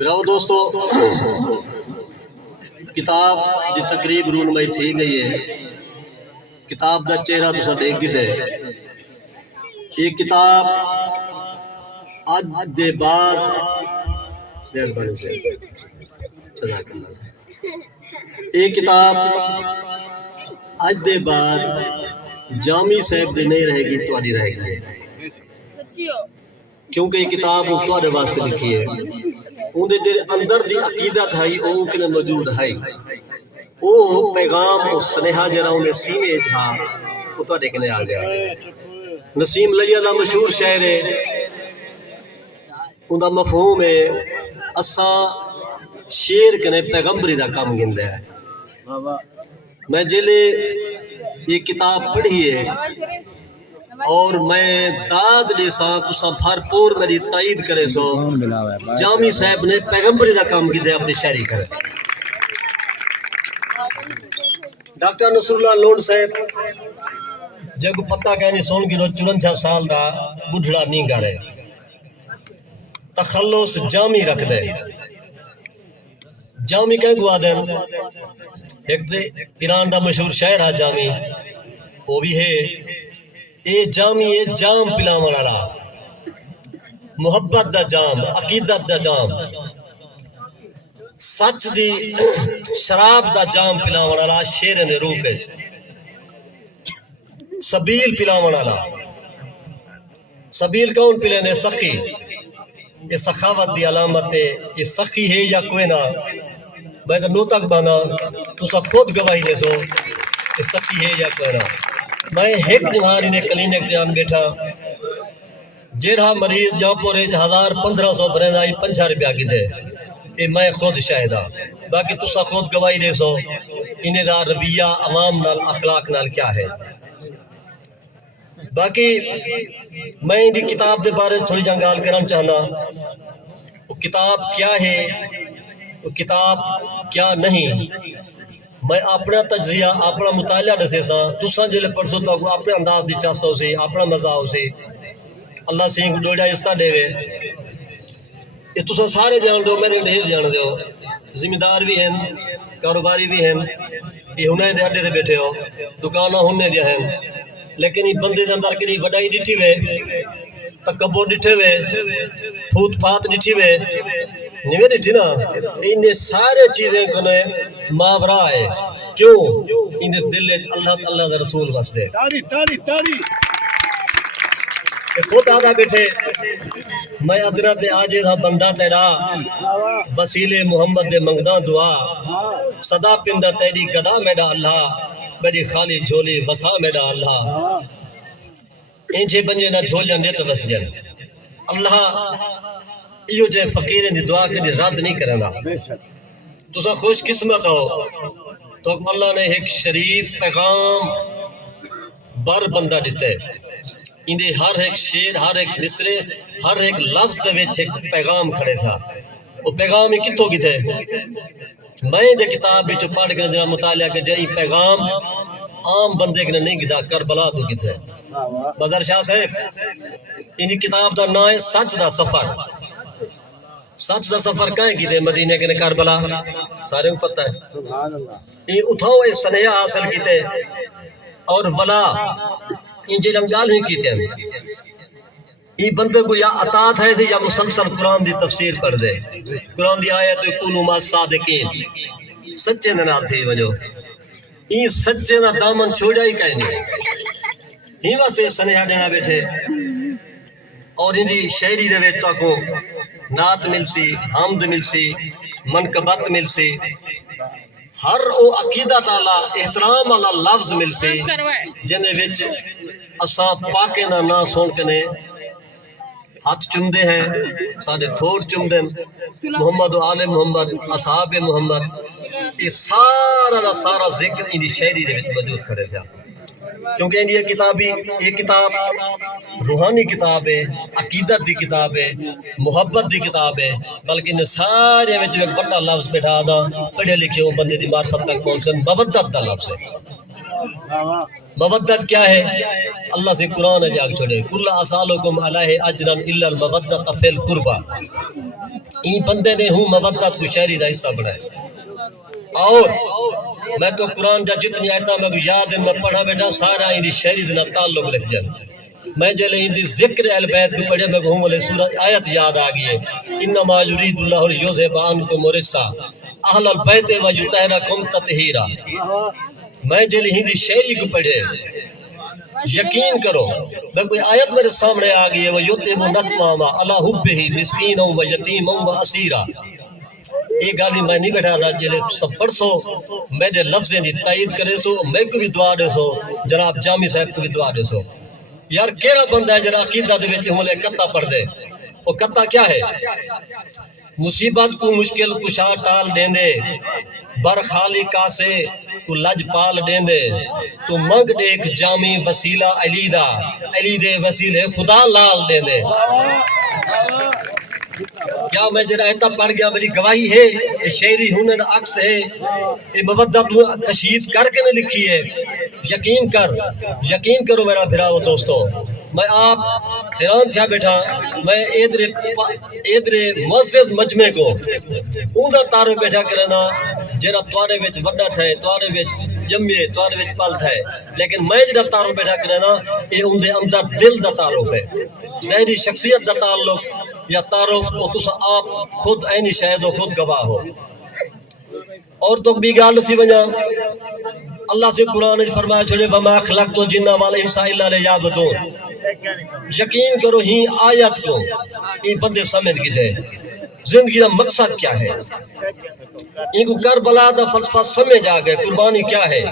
براو دوستو کتاب دی تقریب رونمائی تھی گئی ہے. کتاب دا چہرہ تو سا دیکھ گئے یہ کتاب آج دے بعد یہ کتاب آج دے بعد جامی صاحب دے نہیں رہے گی تو آدھی رہے گی کیونکہ یہ کتاب وہ تو آدھے واسطے لکھی ہے اندھے جیرے اندر دی عقیدت ہے وہ کنے موجود ہے وہ پیغام و سنہا جرہ انہیں سینے جھا وہ تو دیکھنے آ گیا. نسیم لیدہ مشہور شہر ہے اندھا مفہوم ہے اساں شیر کنے پیغمبری دا کام گندے ہے. میں جلے یہ کتاب پڑھی ہے اور میں داد لے ساں تو سا بھرپور میری تائید کرے سو جامی صاحب نے پیغمبری دا کام کی دے اپنی شہری کرے. ڈاکٹر نصر اللہ لون صاحب جب پتہ کہنی سون گرو 54 سال دا بڑھڑا نہیں گا رہے تخلص جامی رکھ دے. جامی کہیں گوا دیں ایک دے ایران دا مشہور شہر ہے جامی وہ بھی ہے اے جامی اے جام پلاوان والا محبت دا جام عقیدت دا جام سچ دی شراب دا جام پلاوان والا شیر نے روح ہے سبیل پلاوان والا. سبیل کون پلانے سخی یہ سخاوت دی علامت ہے یہ سخی ہے یا کوئی نہ میں تو نو تک بانا تو سا خود گواہی لے سو یہ سخی ہے یا کوئی نہ. میں ایک نمہاری نے کلینک دیان بیٹھا جیرہا مریض جہاں پورے 1500 برین آئی 5 روپیہ کی دے یہ میں خود شاہدہ باقی تو سا خود گواہی لے سو انہیں دا رویہ عوام نال اخلاق نال کیا ہے. باقی میں دی کتاب دے بارے تھوڑی جنگال کرنا چاہنا وہ کتاب کیا ہے وہ کتاب کیا نہیں میں اپنا تجزیہ اپنا مطالعہ دسے سا تساں جلے پرسو تک اپنے انداز دی چاہ سو سی اپنا مزہ ہو سی اللہ سینگ ڈوڑیا استا دے وے یہ تساں سارے جان دو میرے ڈھیر جان دو ذمہ دار بھی ہیں کاروباری بھی ہیں یہ ہنے دے اڈے دے بیٹھے ہو دکانہ ہنے دے ہیں لیکن یہ بندے دے اندر کری وڈائی ڈٹھی وے تکبر ڈٹھے وے پھوت پھات ڈٹھی وے نوے ڈٹھی نا انہیں سارے چیزیں کنے ماورا ہے کیوں انہیں دل اللہ تعالیٰ دا رسول واسطے خود آدھا بیٹھے میں ادرت آجے تھا بندہ تیرا وسیلے محمد دے منگدان دعا صدا پندہ تیری گدا میڈا اللہ میری خالی جھولی وسا میڈا اللہ انجھے بنجے نہ جھولیاں دے تو بس جن اللہ یہ جے فقیریں دی دعا کے رد نہیں کرنا تو سا خوش قسمت ہو تو اللہ نے ایک شریف پیغام بر بندہ دیتے اندے ہر ایک شیر ہر ایک مصرے ہر ایک لفظ دے وچ ایک پیغام کھڑے تھا وہ پیغام ہی کتوں کی تھے میں دے کتاب بھی جو پڑھ کے نظرہ مطالعہ کے جائی پیغام عام بندے کے نہیں گدا کربلا تو کی تھے. بدر شاہ صاحب انہی کتاب دا نام ہے سچ دا سفر. سچ دا سفر کہیں کی تھے مدینے کے کربلا سارے کو پتہ ہے یہ اٹھاؤ یہ سنہیا حاصل کی تھے اور ولا انجھے رنگال ہی کی تھے یہ بندے کو یا اطاعت ہے یا مسلسل قرآن دی تفسیر پڑھ دے قرآن دی آیت کونوا مع الصادقین سچے نال تھی وجو یہ سچے نہ دامن چھوڑا ہی کہیں نہیں ہی واسے سنہا دینا بیٹھے اور ان دی شہری دے ویت کو نعت مل سی حمد مل سی منقبت مل سی ہر او عقیدہ تعالی احترام والا لفظ مل سی جنہیں وچ اساں پاکے نہ سون کنے ہاتھ چمدے ہیں سارے تھوڑ چمدے محمد و آل محمد اصحاب محمد یہ سارا ذکر ان دی شہری دے وچ موجود کھڑے تھا کیونکہ ان یہ کتاب روحانی کتاب ہے عقیدت دی کتاب ہے محبت دی کتاب ہے بلکہ ان سارے وچ ایک بڑا لفظ بٹھا دا پڑھے لکھے ہو بندے دی معرفت تک پہنچن مودت دا لفظ ہے مودت کیا ہے؟ اللہ سے قرآن جاگ چھوڑے کل اسالکم علیہ اجرا الا المودت فی القربى، این بندے نے ہوں مودت کو شہری دا حصہ بنایا۔ اور میں تو قرآن جا جتنی آیتاں میں کو یاد ہیں میں پڑھا بیٹا سارا ان شہری دے نال تعلق رکھ جائے۔ میں جلے ان دی ذکر اہل بیت کو پڑھے میں کہوں والے سورہ آیت یاد آگئی ہے، انما یرید اللہ لیذھب عنکم الرجس اہل البیت ویطہرکم تطہیرا۔ میں جلے ہندی شہری کو پڑھے یقین کرو میں کوئی آیت میرے سامنے آگئی ہے وَيُطْعِمُ الطَّعَامَ عَلَىٰ حُبِّهِ مِسْكِينًا وَيَتِيمًا وَأَسِيرًا۔ یہ گالی میں نہیں بیٹھا تھا جلے سب پڑھ سو میرے لفظیں دی تائید کرے سو میں کو بھی دعا دے سو جناب جامی صاحب کو بھی دعا دے سو۔ یار کیڑا بندہ ہے جناب عقیدہ دے وچ ہمیں کتا پڑھ دے، وہ کتا کیا ہے؟ مصیبت کو مشکل کشا ٹال دین دے، بر خالقہ سے تو لج پال دین دے، تو منگ دے ایک جامی وسیلہ علی دا، علی دے وسیلے خدا لال دین دے۔ کیا میں جنہا ایتا پڑھ گیا میری گواہی ہے، یہ شعری ہونن عکس ہے، یہ مودت کشید کر کے نے لکھی ہے۔ یقین کرو میرا بھرا و دوستو، میں آپ حیران تھا بیٹھا میں ایدر معزز مجمع کو اوندا تارو بیٹھا کرنا جیرا توارے وچ وڈا تھا توارے وچ جمعے توارے وچ پل تھا، لیکن میں جیرا تارو بیٹھا کرنا یہ اندے اندر دل دا تعارف ہے، ظاہری شخصیت دا تعلق یا تعارف وہ تسا آپ خود اینی شاید و خود گواہ ہو۔ اور تو بھی گال سی ونجا اللہ سے قرآن نے فرمایا چھڑے وما خلقت الجن والانس الا لیعبدون۔ یقین کرو ہی آیت کو یہ بندے سمجھ گئے زندگی دا مقصد کیا ہے، ان کو کربلا دا فلسفہ سمجھ آ گئے قربانی کیا ہے۔